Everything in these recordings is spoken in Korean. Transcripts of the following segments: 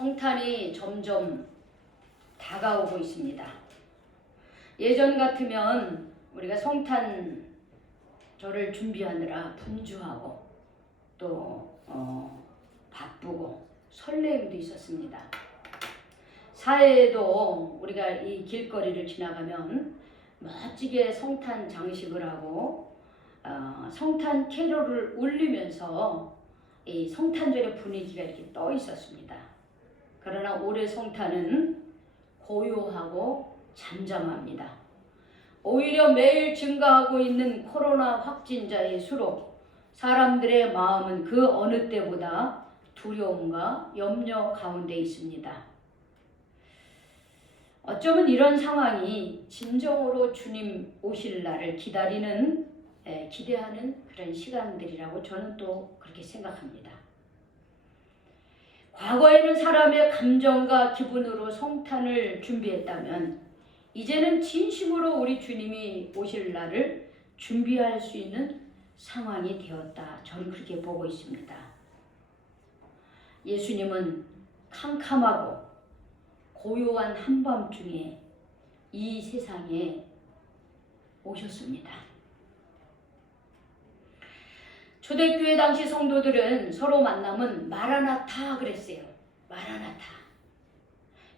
성탄이 점점 다가오고 있습니다. 예전 같으면 우리가 성탄절을 준비하느라 분주하고 또 바쁘고 설레임도 있었습니다. 사회에도 우리가 이 길거리를 지나가면 멋지게 성탄 장식을 하고 성탄 캐롤을 울리면서 이 성탄절의 분위기가 이렇게 떠 있었습니다. 그러나 올해 성탄은 고요하고 잠잠합니다. 오히려 매일 증가하고 있는 코로나 확진자의 수로 사람들의 마음은 그 어느 때보다 두려움과 염려 가운데 있습니다. 어쩌면 이런 상황이 진정으로 주님 오실 날을 기다하는 그런 시간들이라고 저는 또 그렇게 생각합니다. 과거에는 사람의 감정과 기분으로 성탄을 준비했다면 이제는 진심으로 우리 주님이 오실 날을 준비할 수 있는 상황이 되었다. 저는 그렇게 보고 있습니다. 예수님은 캄캄하고 고요한 한밤중에 이 세상에 오셨습니다. 초대교회 당시 성도들은 서로 만나면 마라나타 그랬어요. 마라나타.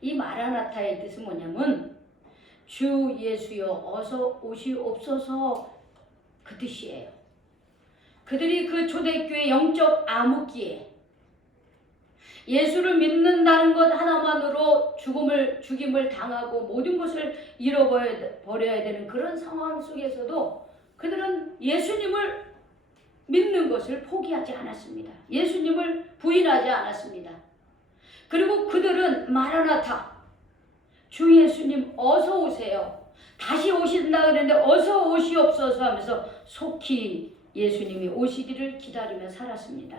이 마라나타의 뜻은 뭐냐면 주 예수여 어서 오시옵소서 그 뜻이에요. 그들이 그 초대교회 영적 암흑기에 예수를 믿는다는 것 하나만으로 죽임을 당하고 모든 것을 잃어버려야 되는 그런 상황 속에서도 그들은 예수님을 믿는 것을 포기하지 않았습니다. 예수님을 부인하지 않았습니다. 그리고 그들은 마라나타, 주 예수님 어서 오세요. 다시 오신다 그랬는데 어서 오시옵소서 하면서 속히 예수님이 오시기를 기다리며 살았습니다.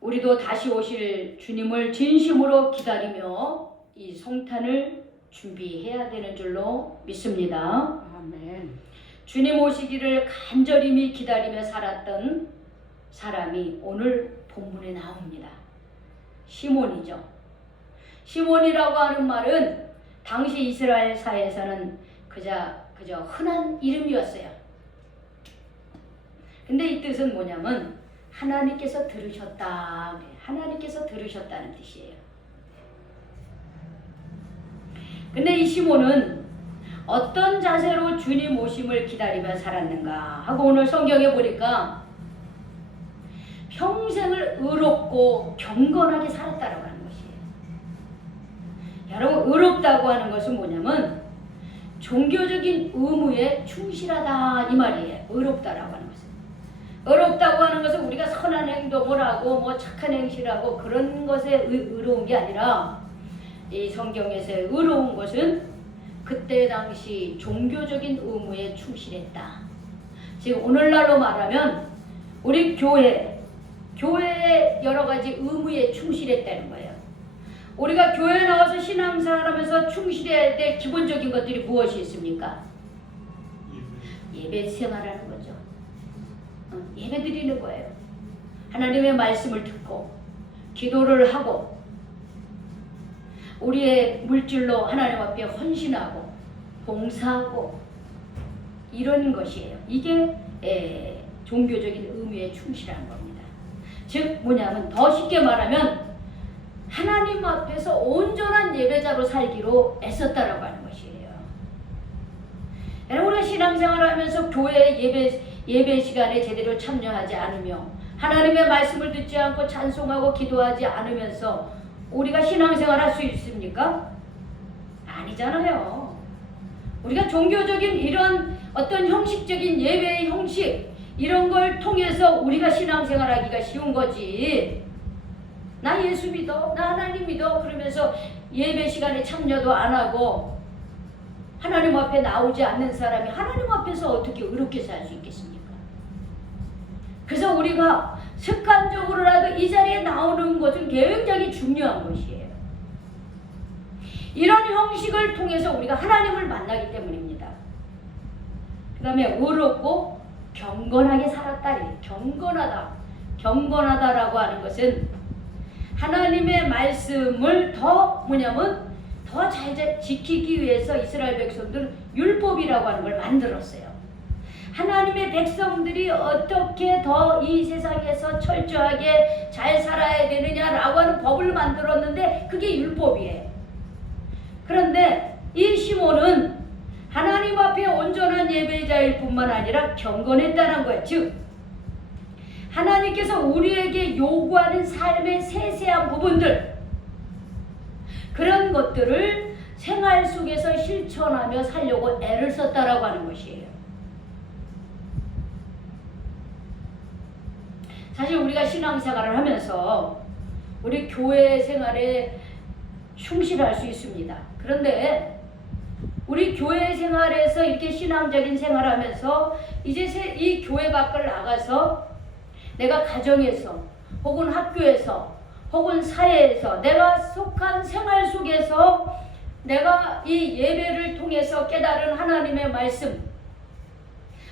우리도 다시 오실 주님을 진심으로 기다리며 이 성탄을 준비해야 되는 줄로 믿습니다. 아멘. 주님 오시기를 간절히 기다리며 살았던 사람이 오늘 본문에 나옵니다. 시몬이죠. 시몬이라고 하는 말은 당시 이스라엘 사회에서는 그저 흔한 이름이었어요. 근데 이 뜻은 뭐냐면 하나님께서 들으셨다. 하나님께서 들으셨다는 뜻이에요. 근데 이 시몬은 어떤 자세로 주님 오심을 기다리며 살았는가 하고 오늘 성경에 보니까 평생을 의롭고 경건하게 살았다라고 하는 것이에요. 여러분, 의롭다고 하는 것은 뭐냐면 종교적인 의무에 충실하다 이 말이에요. 의롭다라고 하는 것은. 의롭다고 하는 것은 우리가 선한 행동을 하고 착한 행실을 하고 그런 것에 의로운 게 아니라 이 성경에서의 의로운 것은 그때 당시 종교적인 의무에 충실했다. 지금 오늘날로 말하면 우리 교회의 여러 가지 의무에 충실했다는 거예요. 우리가 교회에 나와서 신앙생활하면서 충실해야 될 기본적인 것들이 무엇이 있습니까? 예배 생활하는 거죠. 예배 드리는 거예요. 하나님의 말씀을 듣고 기도를 하고 우리의 물질로 하나님 앞에 헌신하고 봉사하고 이런 것이에요. 이게 종교적인 의무에 충실한 겁니다. 즉 뭐냐면 더 쉽게 말하면 하나님 앞에서 온전한 예배자로 살기로 애썼다라고 하는 것이에요. 우리가 신앙생활을 하면서 교회 예배 시간에 제대로 참여하지 않으며 하나님의 말씀을 듣지 않고 찬송하고 기도하지 않으면서 우리가 신앙생활 할 수 있습니까? 아니잖아요. 우리가 종교적인 이런 어떤 형식적인 예배의 형식 이런 걸 통해서 우리가 신앙생활 하기가 쉬운 거지. 나 예수 믿어, 나 하나님 믿어 그러면서 예배 시간에 참여도 안 하고 하나님 앞에 나오지 않는 사람이 하나님 앞에서 어떻게 의롭게 살 수 있겠습니까? 그래서 우리가 습관적으로라도 이 자리에 나오는 것은 굉장히 중요한 것이에요. 이런 형식을 통해서 우리가 하나님을 만나기 때문입니다. 그 다음에 의롭고 경건하게 살았다. 경건하다라고 하는 것은 하나님의 말씀을 더 뭐냐면 더 잘 지키기 위해서 이스라엘 백성들은 율법이라고 하는 걸 만들었어요. 하나님의 백성들이 어떻게 더 이 세상에서 철저하게 잘 살아야 되느냐라고 하는 법을 만들었는데 그게 율법이에요. 그런데 이 시몬은 하나님 앞에 온전한 예배자일 뿐만 아니라 경건했다는 거예요. 즉 하나님께서 우리에게 요구하는 삶의 세세한 부분들, 그런 것들을 생활 속에서 실천하며 살려고 애를 썼다라고 하는 것이에요. 사실 우리가 신앙생활을 하면서 우리 교회 생활에 충실할 수 있습니다. 그런데 우리 교회 생활에서 이렇게 신앙적인 생활하면서 이제 이 교회 밖을 나가서 내가 가정에서 혹은 학교에서 혹은 사회에서 내가 속한 생활 속에서 내가 이 예배를 통해서 깨달은 하나님의 말씀,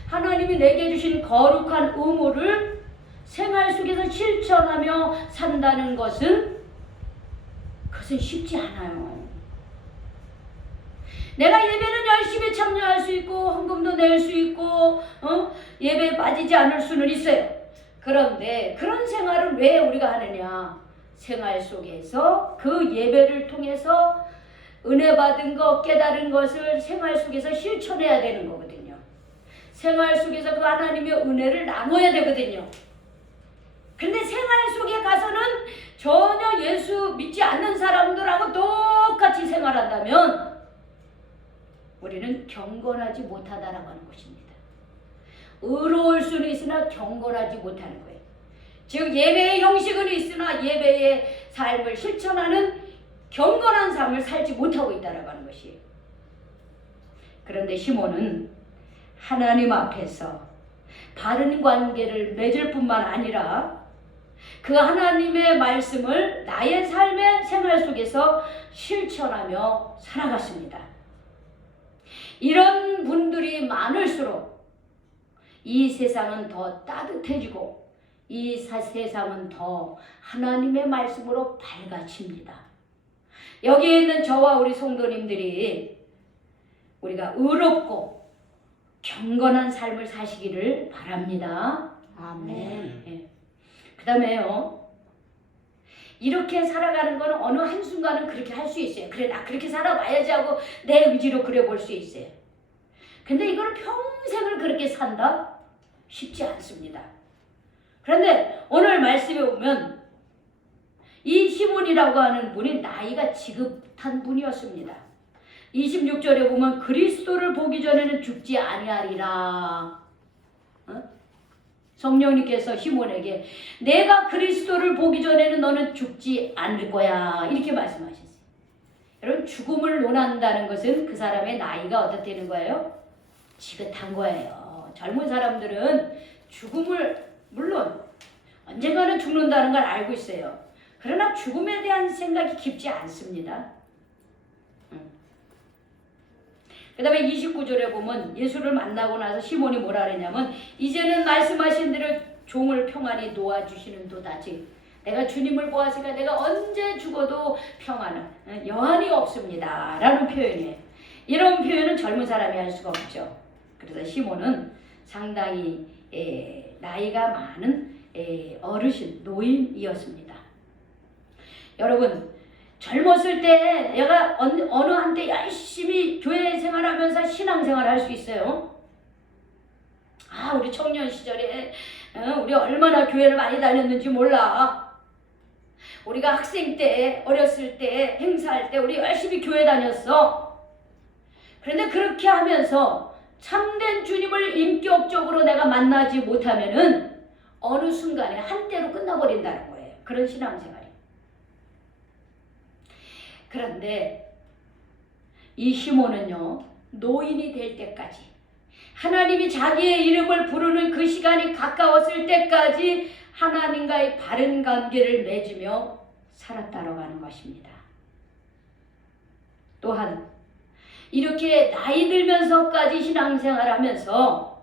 하나님이 내게 주신 거룩한 의무를 생활 속에서 실천하며 산다는 것은 그것은 쉽지 않아요. 내가 예배는 열심히 참여할 수 있고 헌금도 낼 수 있고 예배에 빠지지 않을 수는 있어요. 그런데 그런 생활을 왜 우리가 하느냐? 생활 속에서 그 예배를 통해서 은혜 받은 것, 깨달은 것을 생활 속에서 실천해야 되는 거거든요. 생활 속에서 그 하나님의 은혜를 나눠야 되거든요. 근데 생활 속에 가서는 전혀 예수 믿지 않는 사람들하고 똑같이 생활한다면 우리는 경건하지 못하다라고 하는 것입니다. 의로울 수는 있으나 경건하지 못하는 거예요. 즉 예배의 형식은 있으나 예배의 삶을 실천하는 경건한 삶을 살지 못하고 있다라고 하는 것이에요. 그런데 시몬은 하나님 앞에서 바른 관계를 맺을 뿐만 아니라 그 하나님의 말씀을 나의 삶의 생활 속에서 실천하며 살아갔습니다. 이런 분들이 많을수록 이 세상은 더 따뜻해지고 이 세상은 더 하나님의 말씀으로 밝아집니다. 여기에 있는 저와 우리 성도님들이 우리가 의롭고 경건한 삶을 사시기를 바랍니다. 아멘. 네. 그 다음에요, 이렇게 살아가는 건 어느 한순간은 그렇게 할 수 있어요. 그래, 나 그렇게 살아봐야지 하고 내 의지로 그래 볼 수 있어요. 근데 이걸 평생을 그렇게 산다? 쉽지 않습니다. 그런데 오늘 말씀에 보면 이 시몬이라고 하는 분이 나이가 지긋한 분이었습니다. 26절에 보면 그리스도를 보기 전에는 죽지 아니하리라. 성령님께서 시몬에게 내가 그리스도를 보기 전에는 너는 죽지 않을 거야, 이렇게 말씀하셨어요. 여러분, 죽음을 논한다는 것은 그 사람의 나이가 어떻다는 거예요? 지긋한 거예요. 젊은 사람들은 죽음을 물론 언젠가는 죽는다는 걸 알고 있어요. 그러나 죽음에 대한 생각이 깊지 않습니다. 그 다음에 29절에 보면 예수를 만나고 나서 시몬이 뭐라 그랬냐면 이제는 말씀하신 대로 종을 평안히 놓아주시는 도다지 내가 주님을 보았으니까 내가 언제 죽어도 평안은 여한이 없습니다 라는 표현이에요. 이런 표현은 젊은 사람이 할 수가 없죠. 그래서 시몬은 상당히 나이가 많은 어르신, 노인이었습니다. 여러분, 젊었을 때 내가 어느 한때 열심히 교회 생활하면서 신앙생활 할 수 있어요. 아, 우리 청년 시절에 우리 얼마나 교회를 많이 다녔는지 몰라. 우리가 학생 때, 어렸을 때, 행사할 때 우리 열심히 교회 다녔어. 그런데 그렇게 하면서 참된 주님을 인격적으로 내가 만나지 못하면은 어느 순간에 한때로 끝나버린다는 거예요. 그런 신앙생활이. 그런데 이 시몬은요, 노인이 될 때까지 하나님이 자기의 이름을 부르는 그 시간이 가까웠을 때까지 하나님과의 바른 관계를 맺으며 살았다고 하는 것입니다. 또한 이렇게 나이 들면서까지 신앙생활하면서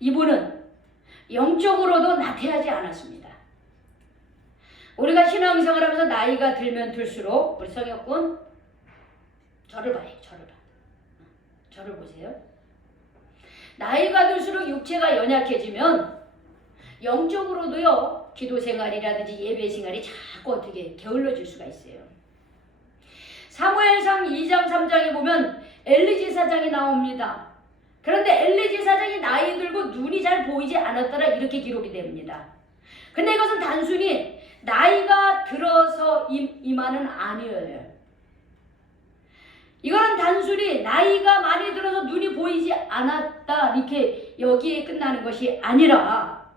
이분은 영적으로도 나태하지 않았습니다. 우리가 신앙생활하면서 나이가 들면 들수록 우리 성혁군 저를 봐요. 저를 보세요. 나이가 들수록 육체가 연약해지면 영적으로도요, 기도 생활이라든지 예배 생활이 자꾸 어떻게 게을러질 수가 있어요. 사무엘상 2장 3장에 보면 엘리 제사장이 나옵니다. 그런데 엘리 제사장이 나이 들고 눈이 잘 보이지 않았더라 이렇게 기록이 됩니다. 근데 이것은 단순히 나이가 들어서 이만은 아니에요. 이거는 단순히 나이가 많이 들어서 눈이 보이지 않았다 이렇게 여기에 끝나는 것이 아니라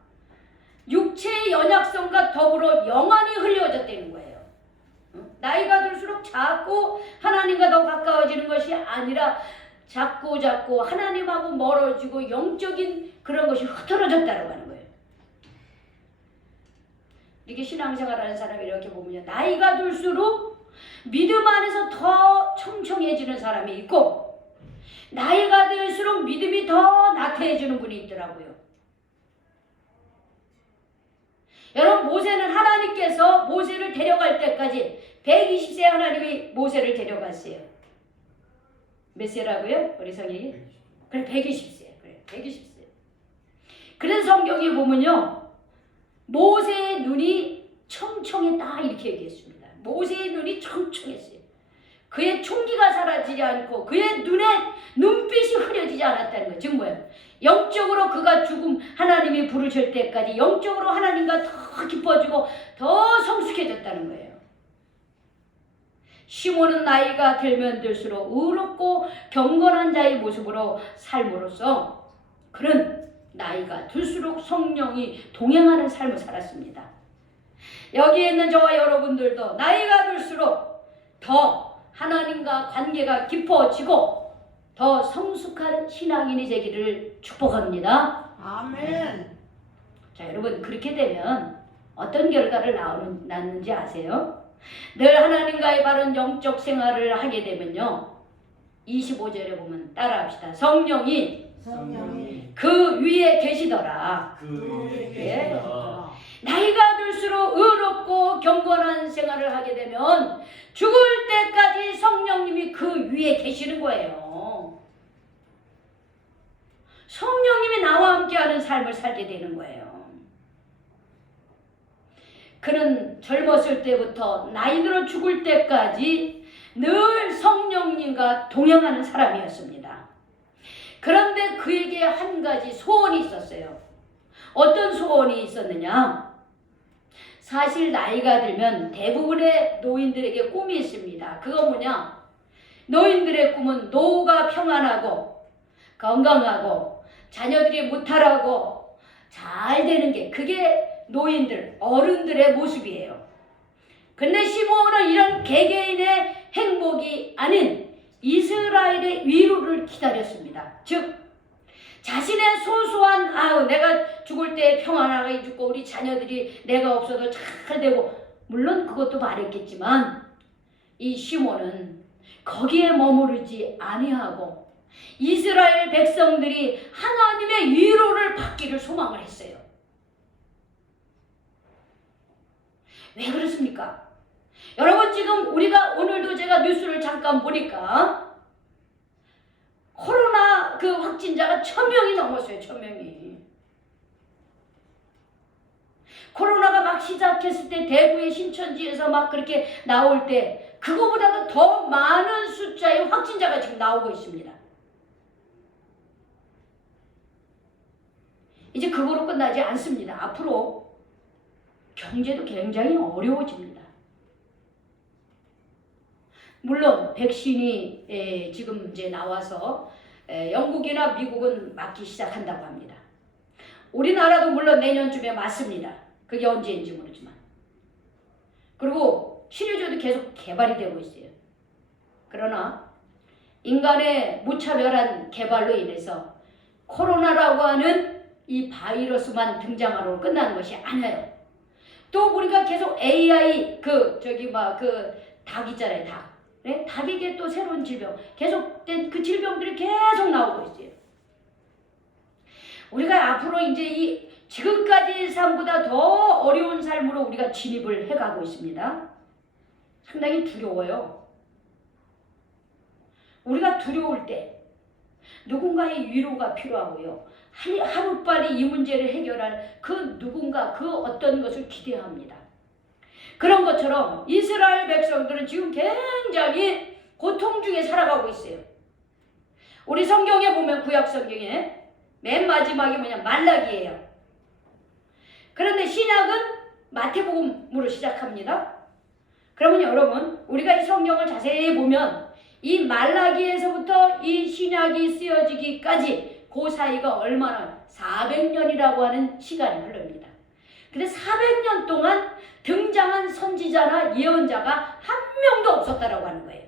육체의 연약성과 더불어 영안이 흘려졌다는 거예요. 나이가 들수록 자꾸 하나님과 더 가까워지는 것이 아니라 자꾸 하나님하고 멀어지고 영적인 그런 것이 흐트러졌다고 하는 거예요. 이렇게 신앙생활하는 사람이 이렇게 보면요, 나이가 들수록 믿음 안에서 더 청청해지는 사람이 있고 나이가 들수록 믿음이 더 나태해지는 분이 있더라고요. 여러분, 모세는 하나님께서 모세를 데려갈 때까지 120세 하나님이 모세를 데려갔어요. 몇 세라고요? 우리 성경이? 그래, 120세. 그래, 120세. 그래서 성경에 보면요, 모세의 눈이 청청했다 이렇게 얘기했습니다. 모세의 눈이 청청했어요. 그의 총기가 사라지지 않고 그의 눈에 눈빛이 흐려지지 않았다는 거예요. 즉 뭐예요? 영적으로 그가 죽음 하나님이 부르실 때까지 영적으로 하나님과 더 깊어지고 더 성숙해졌다는 거예요. 시몬은 나이가 들면 들수록 의롭고 경건한 자의 모습으로 삶으로써 그는 나이가 들수록 성령이 동행하는 삶을 살았습니다. 여기에 있는 저와 여러분들도 나이가 들수록 더 하나님과 관계가 깊어지고 더 성숙한 신앙인이 되기를 축복합니다. 아멘. 자, 여러분, 그렇게 되면 어떤 결과를 낳는지 아세요? 늘 하나님과의 바른 영적 생활을 하게 되면요, 25절에 보면 따라합시다. 성령이 그 위에 계시더라. 그 위에 계시더라. 나이가 들수록 의롭고 경건한 생활을 하게 되면 죽을 때까지 성령님이 그 위에 계시는 거예요. 성령님이 나와 함께하는 삶을 살게 되는 거예요. 그는 젊었을 때부터 나이 들어 죽을 때까지 늘 성령님과 동행하는 사람이었습니다. 그런데 그에게 한 가지 소원이 있었어요. 어떤 소원이 있었느냐? 사실 나이가 들면 대부분의 노인들에게 꿈이 있습니다. 그거 뭐냐? 노인들의 꿈은 노후가 평안하고 건강하고 자녀들이 무탈하고 잘 되는 게, 그게 노인들, 어른들의 모습이에요. 근데 시므온은 이런 개개인의 행복이 아닌 이스라엘의 위로를 기다렸습니다. 즉 자신의 소소한 내가 죽을 때 평안하게 죽고 우리 자녀들이 내가 없어도 잘 되고, 물론 그것도 바랬겠지만 이 시몬은 거기에 머무르지 아니하고 이스라엘 백성들이 하나님의 위로를 받기를 소망을 했어요. 왜 그렇습니까? 여러분, 지금 우리가 오늘도 제가 뉴스를 잠깐 보니까 코로나 그 확진자가 1000명이 넘었어요. 1000명이. 코로나가 막 시작했을 때 대구의 신천지에서 막 그렇게 나올 때 그거보다도 더 많은 숫자의 확진자가 지금 나오고 있습니다. 이제 그거로 끝나지 않습니다. 앞으로 경제도 굉장히 어려워집니다. 물론 백신이 지금 이제 나와서 영국이나 미국은 맞기 시작한다고 합니다. 우리나라도 물론 내년쯤에 맞습니다. 그게 언제인지 모르지만. 그리고 치료제도 계속 개발이 되고 있어요. 그러나 인간의 무차별한 개발로 인해서 코로나라고 하는 이 바이러스만 등장하러 끝나는 것이 아니에요. 또 우리가 계속 AI 닭 있잖아요, 닭. 네? 닭에게 또 새로운 질병, 계속된 그 질병들이 계속 나오고 있어요. 우리가 앞으로 이제 이 지금까지의 삶보다 더 어려운 삶으로 우리가 진입을 해가고 있습니다. 상당히 두려워요. 우리가 두려울 때 누군가의 위로가 필요하고요. 하루빨리 이 문제를 해결할 그 누군가, 그 어떤 것을 기대합니다. 그런 것처럼 이스라엘 백성들은 지금 굉장히 고통 중에 살아가고 있어요. 우리 성경에 보면 구약 성경에 맨 마지막이 말라기예요. 그런데 신약은 마태복음으로 시작합니다. 그러면 여러분, 우리가 이 성경을 자세히 보면 이 말라기에서부터 이 신약이 쓰여지기까지 그 사이가 얼마나 400년이라고 하는 시간이 흐릅니다. 근데 400년 동안 등장한 선지자나 예언자가 한 명도 없었다라고 하는 거예요.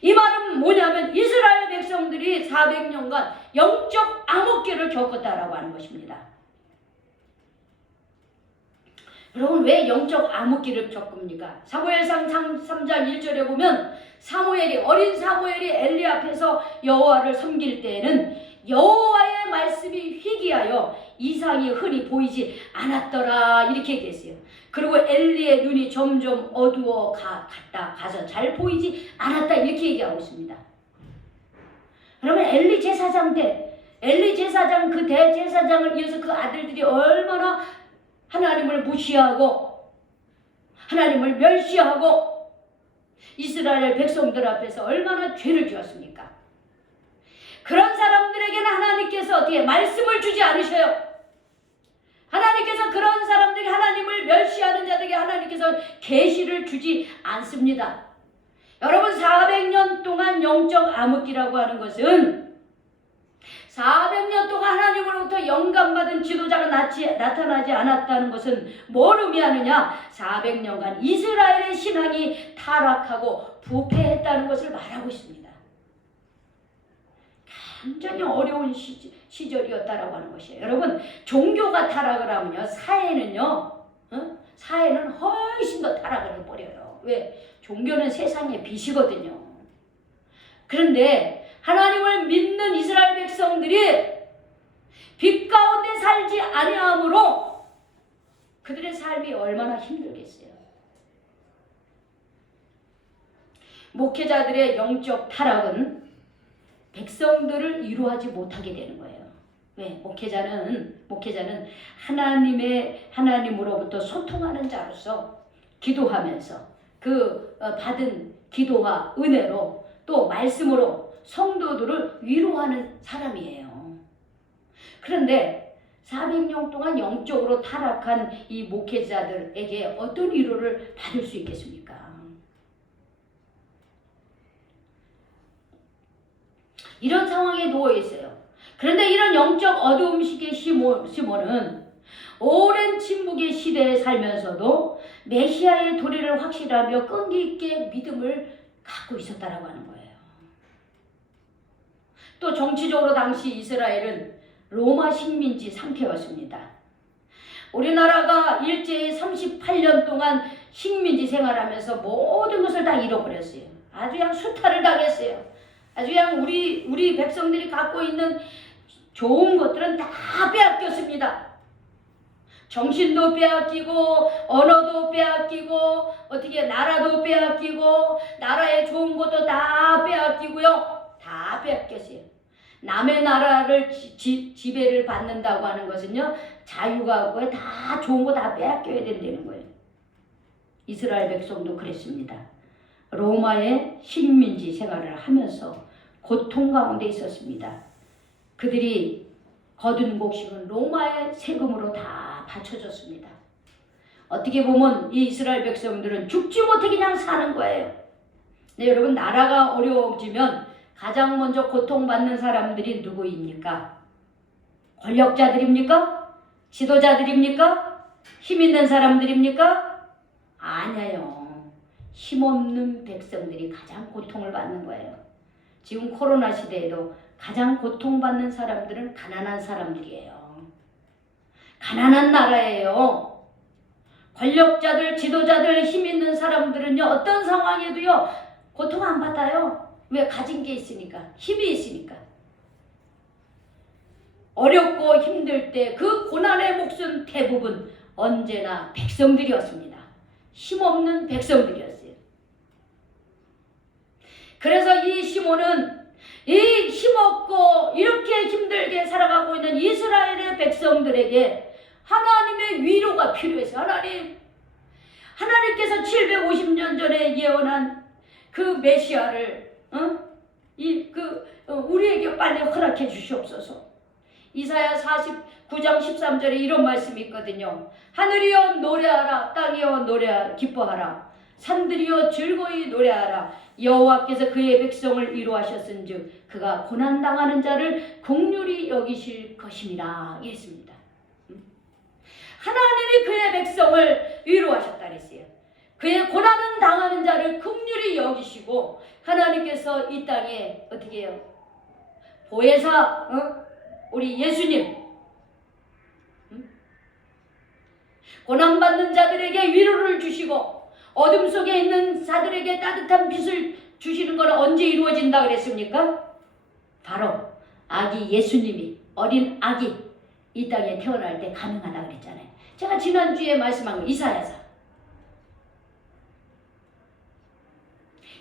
이 말은 뭐냐면 이스라엘 백성들이 400년간 영적 암흑기를 겪었다라고 하는 것입니다. 여러분, 왜 영적 암흑기를 겪습니까? 사무엘상 3장 1절에 보면 어린 사무엘이 엘리 앞에서 여호와를 섬길 때에는 여호와의 말씀이 희귀하여 이상이 흔히 보이지 않았더라, 이렇게 얘기했어요. 그리고 엘리의 눈이 점점 어두워 가서 잘 보이지 않았다, 이렇게 얘기하고 있습니다. 그러면 엘리 제사장 그 대제사장을 이어서 그 아들들이 얼마나 하나님을 무시하고 하나님을 멸시하고 이스라엘 백성들 앞에서 얼마나 죄를 지었습니까? 그런 사람들에게는 하나님께서 어떻게 말씀을 주지 않으셔요. 하나님께서 그런 사람들이 하나님을 멸시하는 자들에게 하나님께서 계시를 주지 않습니다. 여러분, 400년 동안 영적 암흑기라고 하는 것은 400년 동안 하나님으로부터 영감받은 지도자가 나타나지 않았다는 것은 뭘 의미하느냐? 400년간 이스라엘의 신앙이 타락하고 부패했다는 것을 말하고 있습니다. 완전히 어려운 시절이었다라고 하는 것이에요. 여러분, 종교가 타락을 하면요, 사회는 훨씬 더 타락을 해버려요. 왜? 종교는 세상의 빛이거든요. 그런데 하나님을 믿는 이스라엘 백성들이 빛 가운데 살지 아니함으로 그들의 삶이 얼마나 힘들겠어요. 목회자들의 영적 타락은 백성들을 위로하지 못하게 되는 거예요. 왜? 목회자는 하나님으로부터 소통하는 자로서 기도하면서 그 받은 기도와 은혜로 또 말씀으로 성도들을 위로하는 사람이에요. 그런데 400년 동안 영적으로 타락한 이 목회자들에게 어떤 위로를 받을 수 있겠습니까? 이런 상황에 놓여 있어요. 그런데 이런 영적 어두움 시기의 시몬은 오랜 침묵의 시대에 살면서도 메시아의 도래를 확실하며 끈기 있게 믿음을 갖고 있었다라고 하는 거예요. 또 정치적으로 당시 이스라엘은 로마 식민지 상태였습니다. 우리나라가 일제히 38년 동안 식민지 생활하면서 모든 것을 다 잃어버렸어요. 아주 그냥 수탈을 당했어요. 아주 그냥 우리 백성들이 갖고 있는 좋은 것들은 다 빼앗겼습니다. 정신도 빼앗기고 언어도 빼앗기고 어떻게 나라도 빼앗기고 나라의 좋은 것도 다 빼앗기고요. 다 빼앗겼어요. 남의 나라를 지배를 받는다고 하는 것은요, 자유가 없고 다 좋은 거 다 빼앗겨야 된다는 거예요. 이스라엘 백성도 그랬습니다. 로마의 식민지 생활을 하면서 고통 가운데 있었습니다. 그들이 거둔 곡식은 로마의 세금으로 다 바쳐졌습니다. 어떻게 보면 이 이스라엘 백성들은 죽지 못해 그냥 사는 거예요. 네, 여러분, 나라가 어려워지면 가장 먼저 고통받는 사람들이 누구입니까? 권력자들입니까? 지도자들입니까? 힘 있는 사람들입니까? 아니에요. 힘없는 백성들이 가장 고통을 받는 거예요. 지금 코로나 시대에도 가장 고통받는 사람들은 가난한 사람들이에요. 가난한 나라예요. 권력자들, 지도자들, 힘 있는 사람들은요, 어떤 상황에도요, 고통 안 받아요. 왜? 가진 게 있으니까, 힘이 있으니까. 어렵고 힘들 때 그 고난의 몫은 대부분 언제나 백성들이었습니다. 힘없는 백성들이었어요. 그래서 이 시몬은 이 힘없고 이렇게 힘들게 살아가고 있는 이스라엘의 백성들에게 하나님의 위로가 필요했어요. 하나님께서 750년 전에 예언한 그 메시아를 우리에게 빨리 허락해 주시옵소서. 이사야 49장 13절에 이런 말씀이 있거든요. 하늘이여 노래하라, 땅이여 노래하라, 기뻐하라, 산들이여 즐거이 노래하라. 여호와께서 그의 백성을 위로하셨은즉 그가 고난당하는 자를 긍휼히 여기실 것임이라 했습니다. 하나님이 그의 백성을 위로하셨다 그랬어요. 그의 고난은 당하는 자를 긍휼히 여기시고 하나님께서 이 땅에 어떻게 해요? 보혜사 우리 예수님 고난받는 자들에게 위로를 주시고 어둠 속에 있는 자들에게 따뜻한 빛을 주시는 건 언제 이루어진다 그랬습니까? 바로 아기 예수님이, 어린 아기 이 땅에 태어날 때 가능하다 그랬잖아요. 제가 지난주에 말씀한 거 이사야서.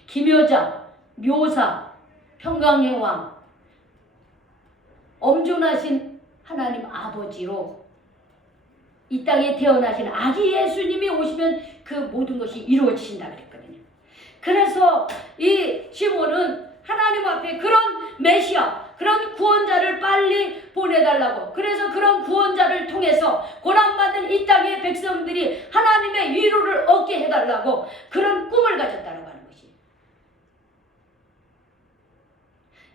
기묘자, 묘사, 평강의 왕, 엄존하신 하나님 아버지로 이 땅에 태어나신 아기 예수님이 오시면 그 모든 것이 이루어지신다 그랬거든요. 그래서 이 시몬은 하나님 앞에 그런 메시아, 그런 구원자를 빨리 보내달라고, 그래서 그런 구원자를 통해서 고난받는 이 땅의 백성들이 하나님의 위로를 얻게 해달라고 그런 꿈을 가졌다고 하는 것이.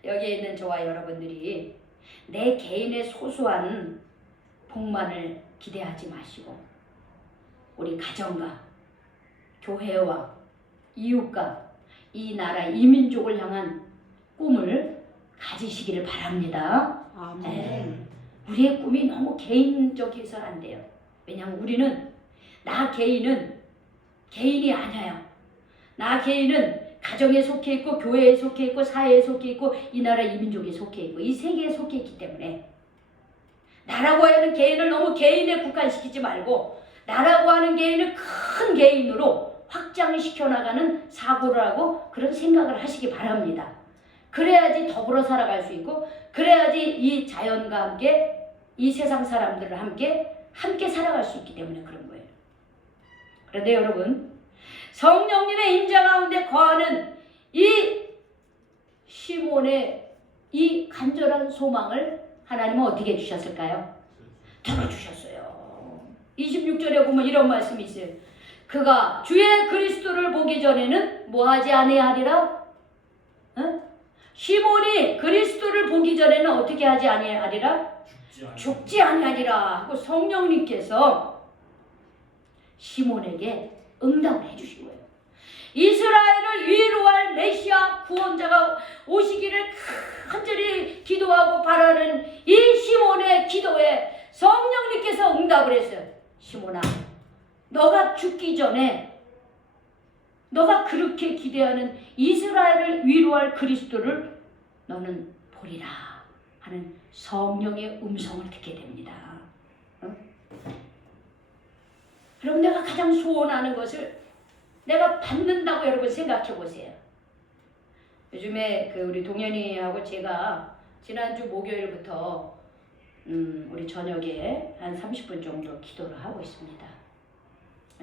여기에 있는 저와 여러분들이 내 개인의 소소한 복만을 기대하지 마시고 우리 가정과 교회와 이웃과 이 나라 이 민족을 향한 꿈을 가지시기를 바랍니다. 아멘. 우리의 꿈이 너무 개인적이어서는 안 돼요. 왜냐하면 우리는 나 개인은 개인이 아니에요. 나 개인은 가정에 속해 있고 교회에 속해 있고 사회에 속해 있고 이 나라 이 민족에 속해 있고 이 세계에 속해 있기 때문에 나라고 하는 개인을 너무 개인에 국한시키지 말고 나라고 하는 개인을 큰 개인으로 확장시켜 나가는 사고를 하고 그런 생각을 하시기 바랍니다. 그래야지 더불어 살아갈 수 있고 그래야지 이 자연과 함께 이 세상 사람들을 함께 살아갈 수 있기 때문에 그런 거예요. 그런데 여러분 성령님의 임재 가운데 거하는 이 시몬의 이 간절한 소망을 하나님은 어떻게 해주셨을까요? 들어주셨어요. 26절에 보면 이런 말씀이 있어요. 그가 주의 그리스도를 보기 전에는 뭐하지 아니하리라? 시몬이 그리스도를 보기 전에는 어떻게 하지 아니하리라? 죽지 아니하리라 하고 성령님께서 시몬에게 응답을 해주신 거예요. 이스라엘을 위로할 메시아 구원자가 오시기를 간절히 기도하고 바라는 이 시몬의 기도에 성령님께서 응답을 했어요. 시몬아, 너가 죽기 전에 너가 그렇게 기대하는 이스라엘을 위로할 그리스도를 너는 보리라 하는 성령의 음성을 듣게 됩니다. 그럼 내가 가장 소원하는 것을 내가 받는다고 여러분 생각해 보세요. 요즘에 우리 동현이하고 제가 지난주 목요일부터 우리 저녁에 한 30분 정도 기도를 하고 있습니다.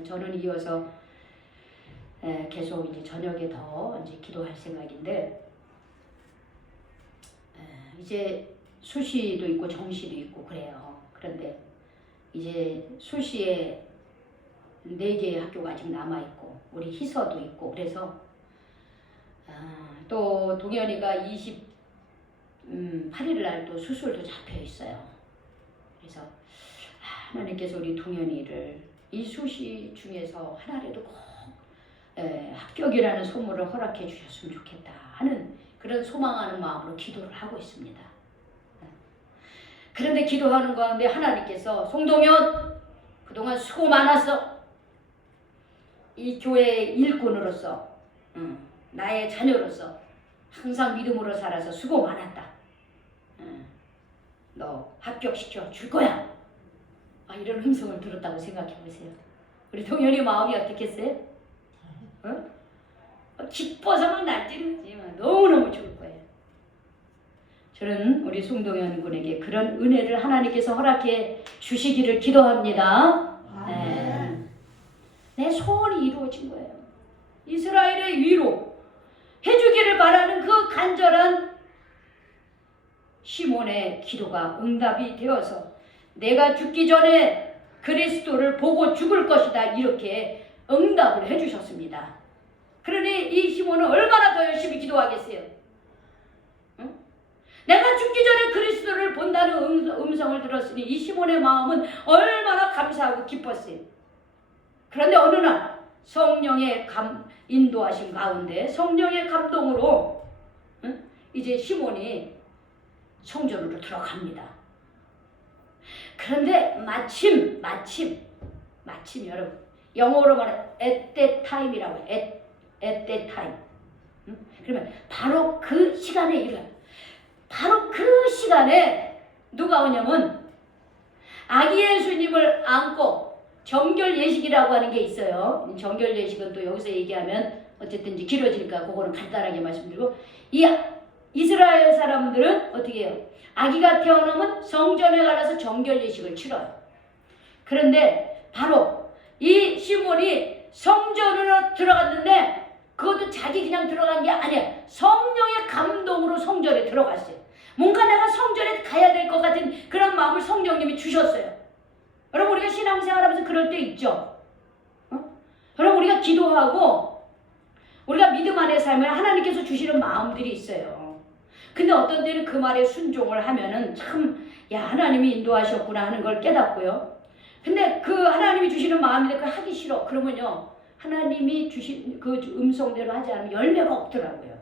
저는 이어서 계속 이제 저녁에 더 이제 기도할 생각인데 이제 수시도 있고 정시도 있고 그래요. 그런데 이제 수시에 4개의 학교가 아직 남아있고 우리 희서도 있고 그래서 또 동현이가 28일 날 또 수술도 잡혀 있어요. 그래서 하나님께서 우리 동현이를 이 수시 중에서 하나라도 꼭 합격이라는 소문을 허락해 주셨으면 좋겠다 하는 그런 소망하는 마음으로 기도를 하고 있습니다. 그런데 기도하는 가운데 하나님께서 송동현 그동안 수고 많았어. 이 교회의 일꾼으로서 나의 자녀로서 항상 믿음으로 살아서 수고 많았다. 너 합격시켜 줄 거야. 이런 음성을 들었다고 생각해 보세요. 우리 동현이 마음이 어떻겠어요? 기뻐서 막 날뛰는지 너무너무 좋을 거예요. 저는 우리 송동현 군에게 그런 은혜를 하나님께서 허락해 주시기를 기도합니다. 네. 내 소원이 이루어진 거예요. 이스라엘의 위로 해주기를 바라는 그 간절한 시몬의 기도가 응답이 되어서 내가 죽기 전에 그리스도를 보고 죽을 것이다, 이렇게 응답을 해주셨습니다. 그러니 이 시몬은 얼마나 더 열심히 기도하겠어요? 응? 내가 죽기 전에 그리스도를 본다는 음성을 들었으니 이 시몬의 마음은 얼마나 감사하고 기뻤어요. 그런데 어느 날 성령의 인도하신 가운데 성령의 감동으로 이제 시몬이 성전으로 들어갑니다. 그런데 마침 여러분, 영어로 말하면 at that time이라고 해요. at that time. 그러면 바로 그 시간에 이르러, 바로 그 시간에 누가 오냐면 아기 예수님을 안고 정결 예식이라고 하는 게 있어요. 정결 예식은 또 여기서 얘기하면 어쨌든 이제 길어지니까 그거는 간단하게 말씀드리고, 이 이스라엘 사람들은 어떻게 해요? 아기가 태어나면 성전에 가서 정결 예식을 치러요. 그런데 바로 이 시몬이 성전으로 들어갔는데 그것도 자기 그냥 들어간 게 아니야. 성령의 감동으로 성전에 들어갔어요. 뭔가 내가 성전에 가야 될 것 같은 그런 마음을 성령님이 주셨어요. 여러분, 우리가 신앙생활하면서 그럴 때 있죠. 여러분, 우리가 기도하고 우리가 믿음 안에 살면 하나님께서 주시는 마음들이 있어요. 근데 어떤 때는 그 말에 순종을 하면은 참, 야, 하나님이 인도하셨구나 하는 걸 깨닫고요. 근데 그 하나님이 주시는 마음인데 그걸 하기 싫어. 그러면요, 하나님이 주신 그 음성대로 하지 않으면 열매가 없더라고요.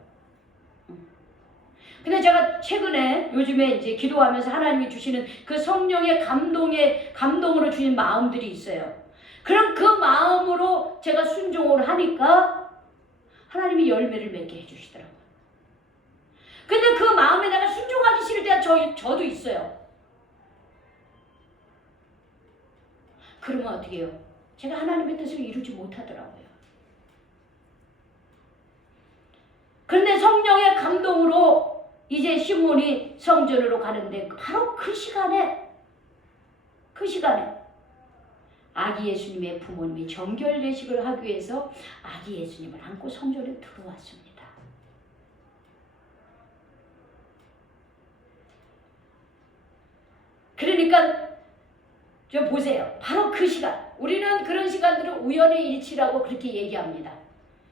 근데 제가 최근에 요즘에 이제 기도하면서 하나님이 주시는 그 성령의 감동으로 주신 마음들이 있어요. 그럼 그 마음으로 제가 순종을 하니까 하나님이 열매를 맺게 해주시더라고요. 근데 그 마음에 내가 순종하기 싫을 때가 저도 있어요. 그러면 어떻게 해요? 제가 하나님의 뜻을 이루지 못하더라고요. 그런데 성령의 감동으로 이제 시몬이 성전으로 가는데 바로 그 시간에 아기 예수님의 부모님이 정결 예식을 하기 위해서 아기 예수님을 안고 성전에 들어왔습니다. 그러니까 좀 보세요. 바로 그 시간, 우리는 그런 시간들을 우연의 일치라고 그렇게 얘기합니다.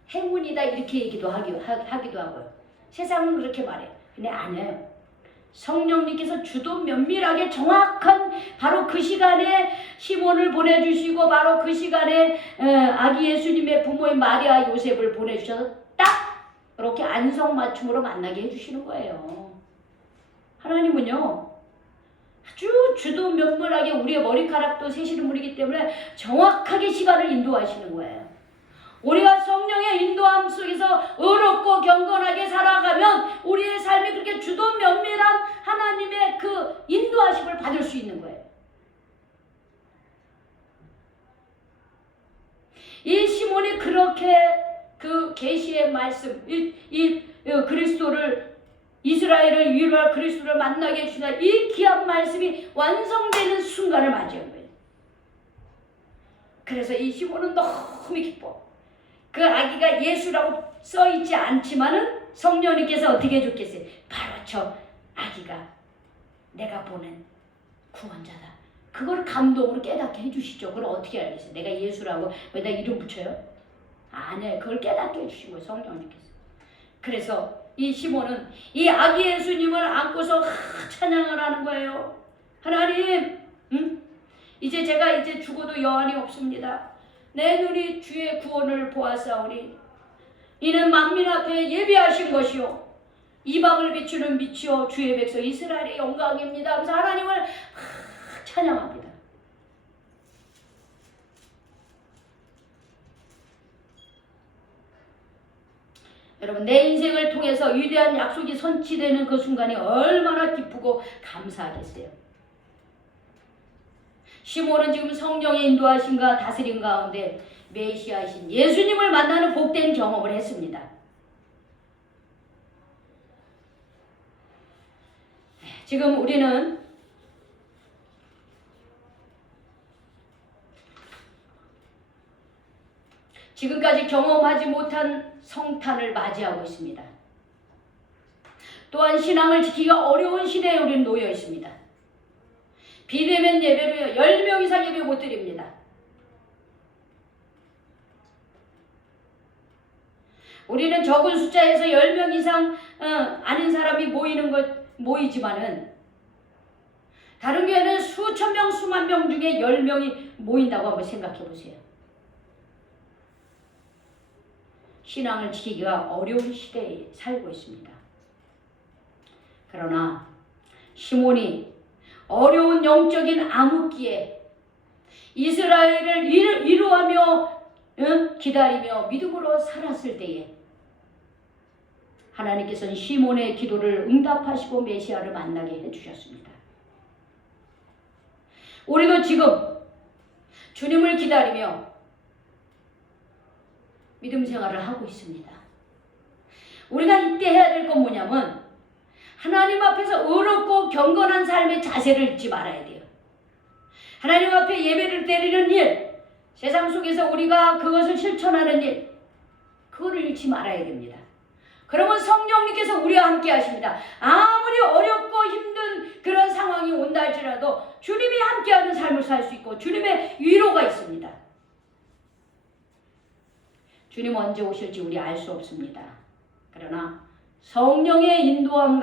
행운이다 이렇게 얘기도 하기도 하고요. 세상은 그렇게 말해요. 근데 아니에요. 성령님께서 주도 면밀하게 정확한 바로 그 시간에 시몬을 보내주시고 바로 그 시간에 아기 예수님의 부모인 마리아 요셉을 보내주셔서 딱 이렇게 안성맞춤으로 만나게 해주시는 거예요. 하나님은요, 아주 주도 면밀하게 우리의 머리카락도 세시는 분이기 때문에 정확하게 시간을 인도하시는 거예요. 우리가 성령의 인도함 속에서 의롭고 경건하게 살아가면 우리의 삶이 그렇게 주도 면밀한 하나님의 그 인도하심을 받을 수 있는 거예요. 이 시몬이 그렇게 그 계시의 말씀, 그리스도를, 이스라엘을 위로할 그리스도를 만나게 해주시다, 이 귀한 말씀이 완성되는 순간을 맞이한 거예요. 그래서 이 시몬은 너무 기뻐. 그 아기가 예수라고 써있지 않지만은 성령님께서 어떻게 해줬겠어요? 바로 저 아기가 내가 보낸 구원자다. 그걸 감동으로 깨닫게 해주시죠. 그걸 어떻게 알겠어요? 내가 예수라고 왜다 이름 붙여요? 아니에요. 그걸 깨닫게 해주신 거예요, 성령님께서. 그래서 이 시몬은 이 아기 예수님을 안고서 찬양을 하는 거예요. 하나님, 이제 제가 이제 죽어도 여한이 없습니다. 내 눈이 주의 구원을 보았사오니 이는 만민 앞에 예비하신 것이요 이방을 비추는 빛이요 주의 백성 이스라엘의 영광입니다. 그래서 하나님을 찬양합니다. 여러분, 내 인생을 통해서 위대한 약속이 성취되는 그 순간이 얼마나 기쁘고 감사하겠어요. 시몬은 지금 성령의 인도하심과 다스림 가운데 메시아이신 예수님을 만나는 복된 경험을 했습니다. 지금 우리는 지금까지 경험하지 못한 성탄을 맞이하고 있습니다. 또한 신앙을 지키기가 어려운 시대에 우리는 놓여 있습니다. 비대면 예배로요 10명 이상 예배 못 드립니다. 우리는 적은 숫자에서 10명 이상 아는 사람이 모이지만은 다른 교회는 수천 명, 수만 명 중에 10명이 모인다고 한번 생각해 보세요. 신앙을 지키기가 어려운 시대에 살고 있습니다. 그러나 시몬이 어려운 영적인 암흑기에 이스라엘을 위로하며 기다리며 믿음으로 살았을 때에 하나님께서는 시몬의 기도를 응답하시고 메시아를 만나게 해주셨습니다. 우리도 지금 주님을 기다리며 믿음 생활을 하고 있습니다. 우리가 이때 해야 될 건 뭐냐면 하나님 앞에서 의롭고 경건한 삶의 자세를 잊지 말아야 돼요. 하나님 앞에 예배를 드리는 일, 세상 속에서 우리가 그것을 실천하는 일, 그거를 잃지 말아야 됩니다. 그러면 성령님께서 우리와 함께 하십니다. 아무리 어렵고 힘든 그런 상황이 온다 할지라도 주님이 함께하는 삶을 살 수 있고 주님의 위로가 있습니다. 주님 언제 오실지 우리 알 수 없습니다. 그러나 성령의 인도함과